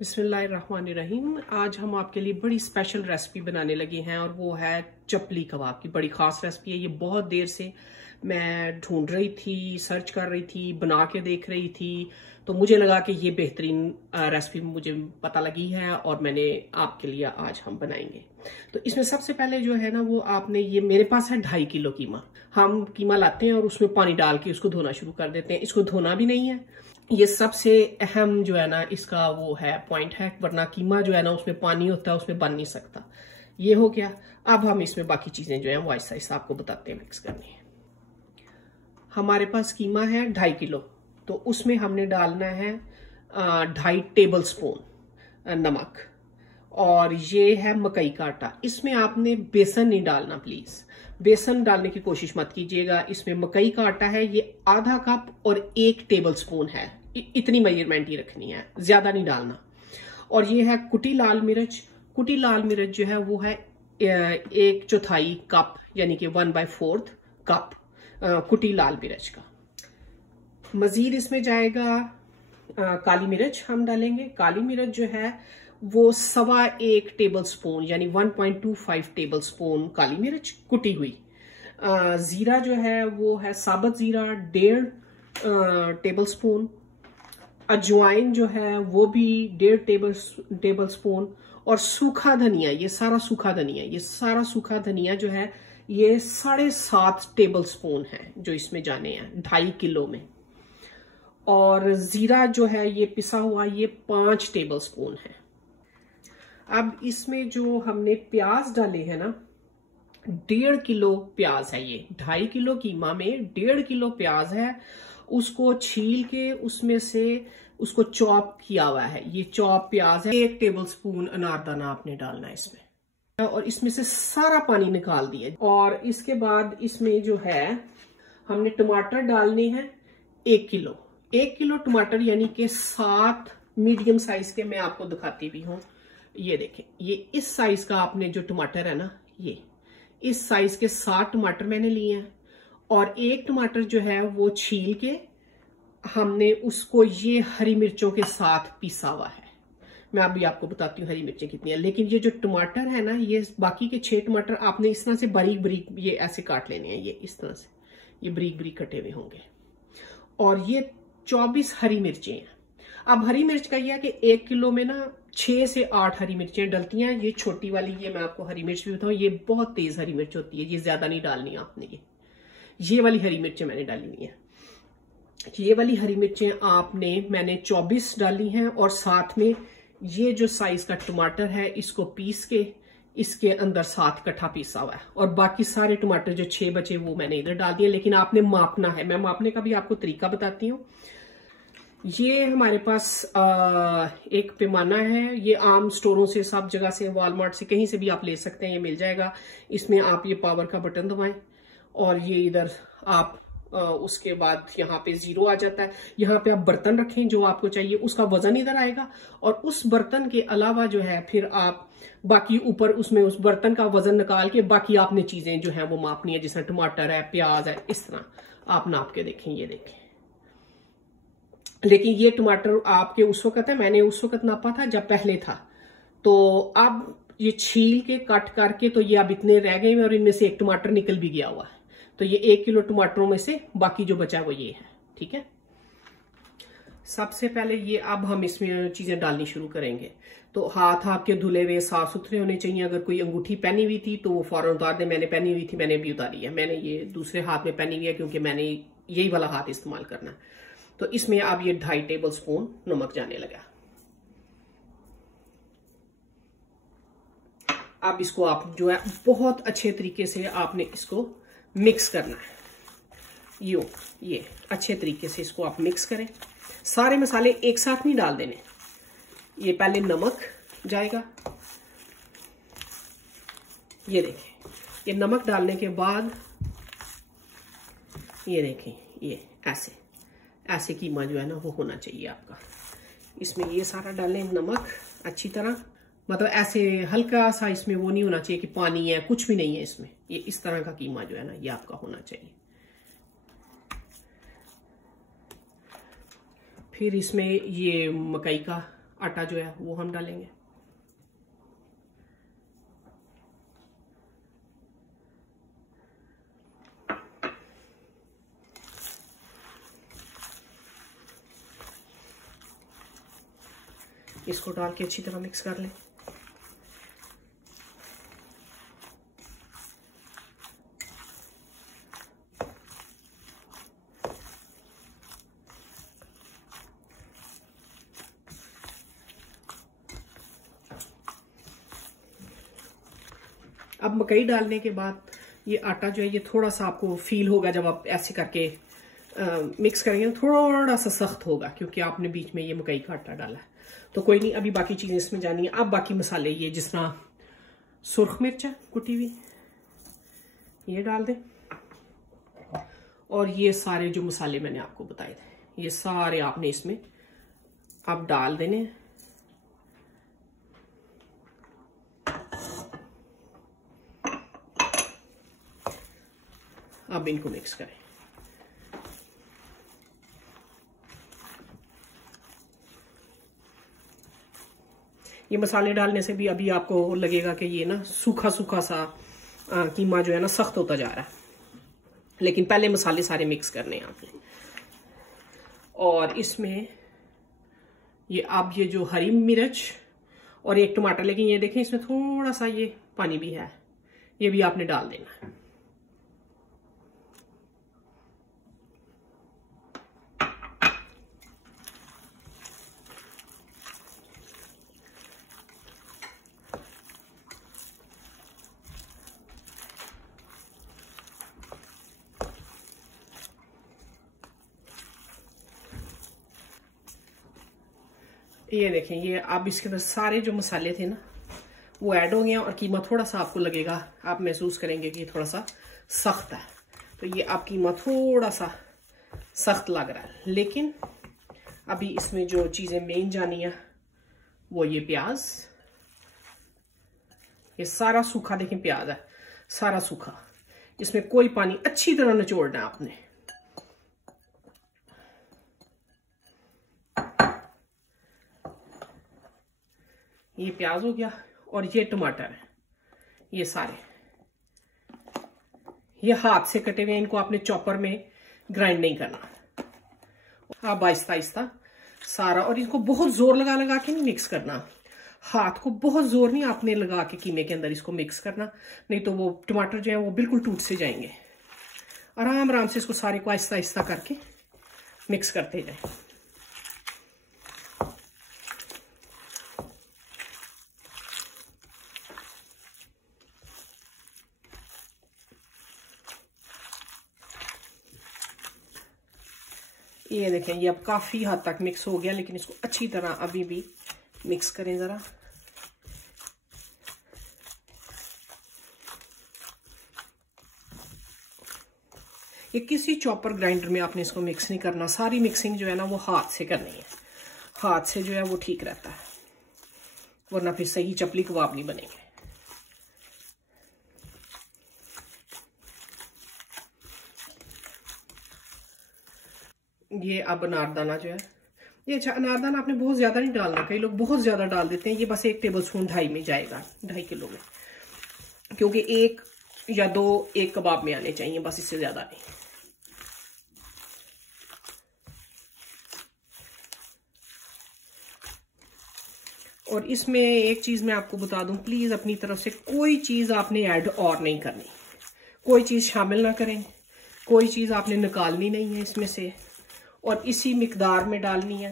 बिस्मिल्लाहिर्रहमानिर्रहीम। आज हम आपके लिए बड़ी स्पेशल रेसिपी बनाने लगे हैं और वो है चपली कबाब की। बड़ी ख़ास रेसिपी है ये। बहुत देर से मैं ढूंढ रही थी, सर्च कर रही थी, बना के देख रही थी, तो मुझे लगा कि ये बेहतरीन रेसिपी मुझे पता लगी है और मैंने आपके लिए आज हम बनाएंगे। तो इसमें सबसे पहले जो है ना वो आपने ये, मेरे पास है 2.5 किलो कीमा। हम कीमा लाते हैं और उसमें पानी डाल के उसको धोना शुरू कर देते हैं। इसको धोना भी नहीं है, ये सबसे अहम जो है ना इसका वो है पॉइंट है, वरना कीमा जो है ना उसमें पानी होता है, उसमें बन नहीं सकता। ये हो गया। अब हम इसमें बाकी चीजें जो है वो आहिस्ता आहिस्ता आपको बताते हैं मिक्स करनी है। हमारे पास कीमा है 2.5 किलो, तो उसमें हमने डालना है 2.5 टेबल स्पून नमक, और ये है मकई का आटा। इसमें आपने बेसन नहीं डालना, प्लीज बेसन डालने की कोशिश मत कीजिएगा। इसमें मकई का आटा है, ये आधा कप और 1 टेबल स्पून है। इतनी मेजरमेंट ही रखनी है, ज्यादा नहीं डालना। और ये है कुटी लाल मिर्च। कुटी लाल मिर्च जो है वो है 1/4 कप, यानी कि 1/4 कप कुटी लाल मिर्च का। मजीद इसमें जाएगा काली मिर्च हम डालेंगे। काली मिर्च जो है वो 1.25 टेबल स्पून, यानी 1.25 टेबल स्पून काली मिर्च कुटी हुई। जीरा जो है वो है साबुत जीरा 1.5 टेबल स्पून। अजवाइन जो है वो भी 1.5 टेबल स्पून। और सूखा धनिया, ये सारा सूखा धनिया जो है ये 7.5 टेबल स्पून है जो इसमें जाने हैं 2.5 किलो में। और जीरा जो है ये पिसा हुआ, ये 5 टेबल स्पून है। अब इसमें जो हमने प्याज डाले हैं ना, 1.5 किलो प्याज है ये। 2.5 किलो कीमा में 1.5 किलो प्याज है। उसको छील के उसमें से उसको चॉप किया हुआ है, ये चॉप प्याज है। 1 टेबल स्पून अनारदाना आपने डालना है इसमें, और इसमें से सारा पानी निकाल दिया। और इसके बाद इसमें जो है हमने टमाटर डालने हैं 1 किलो। 1 किलो टमाटर यानी कि 7 मीडियम साइज के, मैं आपको दिखाती भी हूँ। ये देखें, ये इस साइज का आपने जो टमाटर है ना, ये इस साइज के 7 टमाटर मैंने लिए हैं। और 1 टमाटर जो है वो छील के हमने उसको ये हरी मिर्चों के साथ पीसा हुआ है। मैं अभी आपको बताती हूँ हरी मिर्चें कितनी है। लेकिन ये जो टमाटर है ना, ये बाकी के 6 टमाटर आपने इस तरह से बारीक बारीक ये ऐसे काट लेने हैं, ये इस तरह से, ये बारीक बारीक कटे हुए होंगे। और ये 24 हरी मिर्चें हैं। अब हरी मिर्च का यह है कि 1 किलो में ना 6 से 8 हरी मिर्चें डलती हैं। ये छोटी वाली, ये मैं आपको हरी मिर्च भी बताऊं, ये बहुत तेज हरी मिर्च होती है, ये ज्यादा नहीं डालनी आपने। ये वाली हरी मिर्चें मैंने डाली हुई हैं। ये वाली हरी मिर्चें आपने, मैंने 24 डाली हैं। और साथ में ये जो साइज का टमाटर है इसको पीस के इसके अंदर 7 कट्ठा पीसा हुआ है। और बाकी सारे टमाटर जो 6 बचे वो मैंने इधर डाल दिए। लेकिन आपने मापना है, मैं मापने का भी आपको तरीका बताती हूँ। ये हमारे पास एक पैमाना है, ये आम स्टोरों से, सब जगह से, वॉलमार्ट से, कहीं से भी आप ले सकते हैं, ये मिल जाएगा। इसमें आप ये पावर का बटन दबाएं और ये इधर आप उसके बाद यहाँ पे 0 आ जाता है। यहाँ पे आप बर्तन रखें जो आपको चाहिए, उसका वजन इधर आएगा। और उस बर्तन के अलावा जो है फिर आप बाकी ऊपर उसमें उस बर्तन का वजन निकाल के बाकी आपने चीजें जो है वो मापनी है, जैसे टमाटर है, प्याज है, इस तरह आप नाप के देखें। ये देखें, लेकिन ये टमाटर आपके उस वक्त है, मैंने उस वक्त नापा था जब पहले था। तो अब ये छील के कट करके तो ये अब इतने रह गए और इनमें से 1 टमाटर निकल भी गया हुआ है। तो ये 1 किलो टमाटरों में से बाकी जो बचा है वो ये है। ठीक है, सबसे पहले ये अब हम इसमें चीजें डालनी शुरू करेंगे। तो हाथ आपके धुले हुए साफ सुथरे होने चाहिए। अगर कोई अंगूठी पहनी हुई थी तो वो फौरन उतार दे। मैंने पहनी हुई थी, मैंने भी उतारी है। मैंने ये दूसरे हाथ में पहनी हुई है क्योंकि मैंने यही वाला हाथ इस्तेमाल करना है। तो इसमें अब ये 2.5 टेबल स्पून नमक जाने लगा। अब इसको आप जो है बहुत अच्छे तरीके से आपने इसको मिक्स करना है। ये अच्छे तरीके से इसको आप मिक्स करें। सारे मसाले एक साथ नहीं डाल देने। ये पहले नमक जाएगा, ये देखें, ये नमक डालने के बाद ये देखें, ये ऐसे कीमा जो है ना वो होना चाहिए आपका। इसमें ये सारा डालें नमक अच्छी तरह, मतलब ऐसे हल्का सा, इसमें वो नहीं होना चाहिए कि पानी है, कुछ भी नहीं है इसमें। ये इस तरह का कीमा जो है ना ये आपका होना चाहिए। फिर इसमें ये मकई का आटा जो है वो हम डालेंगे। इसको डाल के अच्छी तरह मिक्स कर लें। अब मकई डालने के बाद ये आटा जो है ये थोड़ा सा आपको फील होगा जब आप ऐसे करके मिक्स करेंगे, थोड़ा सा सख्त होगा क्योंकि आपने बीच में ये मकई का आटा डाला है। तो कोई नहीं, अभी बाकी चीजें इसमें जानी है। अब बाकी मसाले ये जिस तरह सुर्ख मिर्च है कुटी हुई, ये डाल दें, और ये सारे जो मसाले मैंने आपको बताए थे ये सारे आपने इसमें आप डाल देने। अब इनको मिक्स करें। ये मसाले डालने से भी अभी आपको लगेगा कि ये ना सूखा सूखा सा कीमा जो है ना सख्त होता जा रहा है, लेकिन पहले मसाले सारे मिक्स करने हैं आपने। और इसमें ये अब ये जो हरी मिर्च और एक टमाटर, लेकिन ये देखें इसमें थोड़ा सा ये पानी भी है, ये भी आपने डाल देना है। ये देखें, ये आप इसके अंदर सारे जो मसाले थे ना वो ऐड हो गए और कीमा थोड़ा सा आपको लगेगा, आप महसूस करेंगे कि थोड़ा सा सख्त है। तो ये आप कीमा थोड़ा सा सख्त लग रहा है, लेकिन अभी इसमें जो चीजें मेन जानी है वो ये प्याज, ये सारा सूखा देखें प्याज है, सारा सूखा, इसमें कोई पानी, अच्छी तरह निचोड़ना है आपने। ये प्याज हो गया और ये टमाटर है, ये सारे ये हाथ से कटे हुए, इनको आपने चॉपर में ग्राइंड नहीं करना। आप आहिस्ता आहिस्ता सारा, और इसको बहुत जोर लगा लगा के नहीं मिक्स करना, हाथ को बहुत जोर नहीं आपने लगा के कीमे के अंदर इसको मिक्स करना, नहीं तो वो टमाटर जो है वो बिल्कुल टूट से जाएंगे। आराम आराम से इसको सारे को आहिस्ता आहिस्ता करके मिक्स करते जाए। ये देखें, ये अब काफी हद तक मिक्स हो गया, लेकिन इसको अच्छी तरह अभी भी मिक्स करें जरा। ये किसी चॉपर ग्राइंडर में आपने इसको मिक्स नहीं करना, सारी मिक्सिंग जो है ना वो हाथ से करनी है। हाथ से जो है वो ठीक रहता है, वरना फिर सही चपली कबाब नहीं बनेंगे। ये अब अनारदाना जो है, ये अच्छा अनारदाना आपने बहुत ज्यादा नहीं डालना, कई लोग बहुत ज्यादा डाल देते हैं। ये बस 1 टेबल स्पून 2.5 में जाएगा, 2.5 किलो में, क्योंकि 1 या 2 एक कबाब में आने चाहिए, बस इससे ज्यादा नहीं। और इसमें एक चीज मैं आपको बता दूं, प्लीज अपनी तरफ से कोई चीज आपने ऐड और नहीं करनी, कोई चीज शामिल ना करें, कोई चीज आपने निकालनी नहीं है इसमें से, और इसी मिकदार में डालनी है।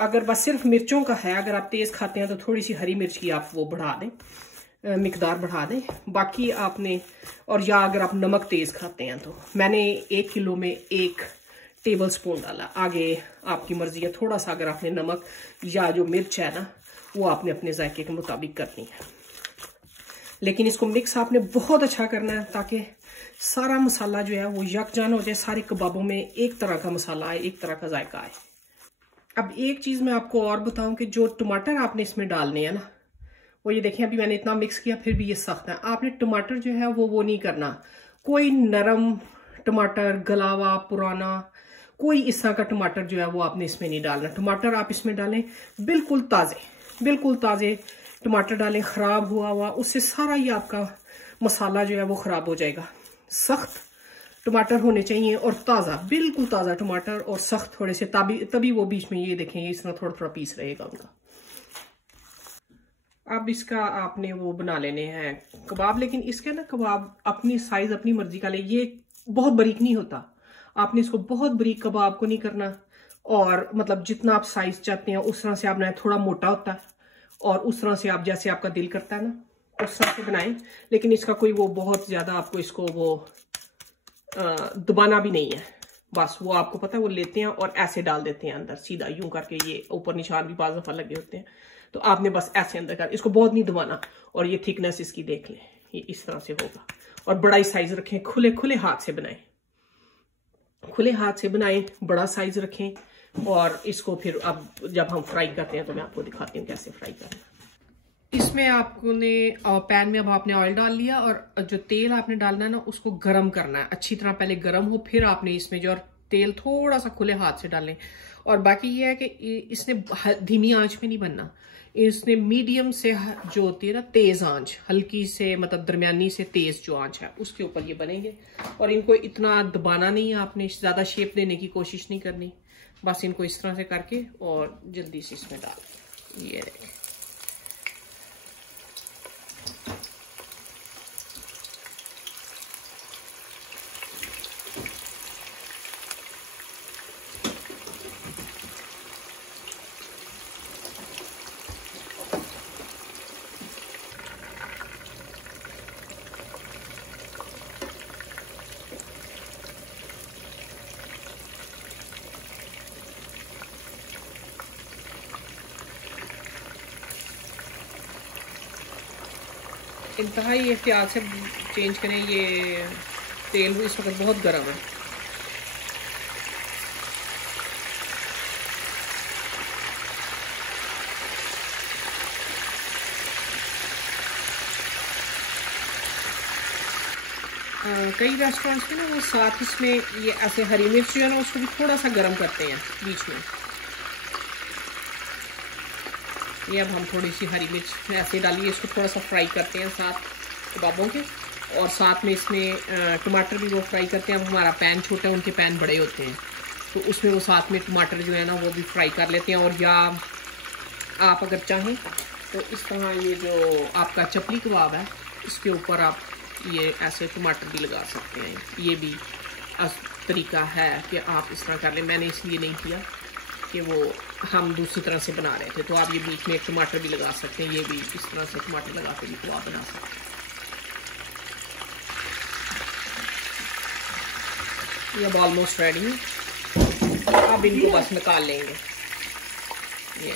अगर बस सिर्फ मिर्चों का है, अगर आप तेज खाते हैं तो थोड़ी सी हरी मिर्च की आप वो बढ़ा दें, मिकदार बढ़ा दें, बाकी आपने, और या अगर आप नमक तेज खाते हैं तो मैंने 1 किलो में 1 टेबल स्पून डाला, आगे आपकी मर्जी है। थोड़ा सा अगर आपने नमक या जो मिर्च है ना वो आपने अपने जायके के मुताबिक करनी है, लेकिन इसको मिक्स आपने बहुत अच्छा करना है ताकि सारा मसाला जो है वो यकजान हो जाए, सारे कबाबों में एक तरह का मसाला आए, एक तरह का जायका आए। अब एक चीज मैं आपको और बताऊं कि जो टमाटर आपने इसमें डालने हैं ना, वो ये देखें, अभी मैंने इतना मिक्स किया फिर भी ये सख्त है। आपने टमाटर जो है वो नहीं करना, कोई नरम टमाटर, गला हुआ पुराना, कोई इस तरह का टमाटर जो है वो आपने इसमें नहीं डालना। टमाटर आप इसमें डालें बिल्कुल ताजे टमाटर डालें, खराब हुआ उससे सारा ये आपका मसाला जो है वो खराब हो जाएगा। सख्त टमाटर होने चाहिए और ताज़ा, बिल्कुल ताज़ा टमाटर और सख्त थोड़े से, तभी वो बीच में ये देखें इस तरह थोड़ा थोड़ा पीस रहेगा उनका। अब इसका आपने वो बना लेने हैं कबाब, लेकिन इसके ना कबाब अपनी साइज अपनी मर्जी का ले, ये बहुत बारीक नहीं होता। आपने इसको बहुत बारीक कबाब को नहीं करना, और मतलब जितना आप साइज चाहते हैं उस तरह से आप बनाएं। थोड़ा मोटा होता है और उस तरह से आप जैसे आपका दिल करता है ना उस तरह से बनाएं, लेकिन इसका कोई वो बहुत ज्यादा आपको इसको वो दबाना भी नहीं है। बस वो आपको पता है वो लेते हैं और ऐसे डाल देते हैं अंदर सीधा यूं करके, ये ऊपर निशान भी बाज़ दफा लगे होते हैं, तो आपने बस ऐसे अंदर कर, इसको बहुत नहीं दबाना। और ये थिकनेस इसकी देख लें, ये इस तरह से होगा। और बड़ा ही साइज रखें, खुले खुले हाथ से बनाएं, खुले हाथ से बनाएं, बड़ा साइज रखें। और इसको फिर अब जब हम फ्राई करते हैं तो मैं आपको दिखाती हूँ कैसे फ्राई करना। इसमें आपने पैन में अब आपने ऑयल डाल लिया, और जो तेल आपने डालना है ना उसको गर्म करना है अच्छी तरह, पहले गर्म हो फिर आपने इसमें जो तेल थोड़ा सा खुले हाथ से डालें। और बाकी ये है कि इसने धीमी आंच में नहीं बनना, इसने मीडियम से जो होती है ना तेज आंच, हल्की से मतलब दरमियानी से तेज जो आंच है उसके ऊपर ये बनेंगे। और इनको इतना दबाना नहीं है आपने, ज्यादा शेप देने की कोशिश नहीं करनी, बस इनको इस तरह से करके और जल्दी से इसमें डाल, ये देखें। इंतहाई एहतियात से चेंज करें, ये तेल भी इस वक्त बहुत गर्म है। कई रेस्टोरेंट्स में ना वो साथ इसमें ये ऐसे हरी मिर्च जो है ना उसको भी थोड़ा सा गर्म करते हैं बीच में। ये अब हम थोड़ी सी हरी मिर्च ऐसे डालिए, इसको थोड़ा सा फ्राई करते हैं साथ कबाबों के, और साथ में इसमें टमाटर भी वो फ्राई करते हैं। अब हमारा पैन छोटा है, उनके पैन बड़े होते हैं, तो उसमें वो साथ में टमाटर जो है ना वो भी फ्राई कर लेते हैं। और या आप अगर चाहें तो इस तरह ये जो आपका चपली कबाब है इसके ऊपर आप ये ऐसे टमाटर भी लगा सकते हैं। ये भी तरीका है कि आप इस तरह कर लें। मैंने इसलिए नहीं किया कि वो हम दूसरी तरह से बना रहे थे, तो आप ये बीच में टमाटर भी लगा सकते हैं। ये भी इस तरह से टमाटर लगा के भी कबाब बना सकते हैं। ये अब ऑलमोस्ट रेडी है, अब इनको बस निकाल लेंगे। ये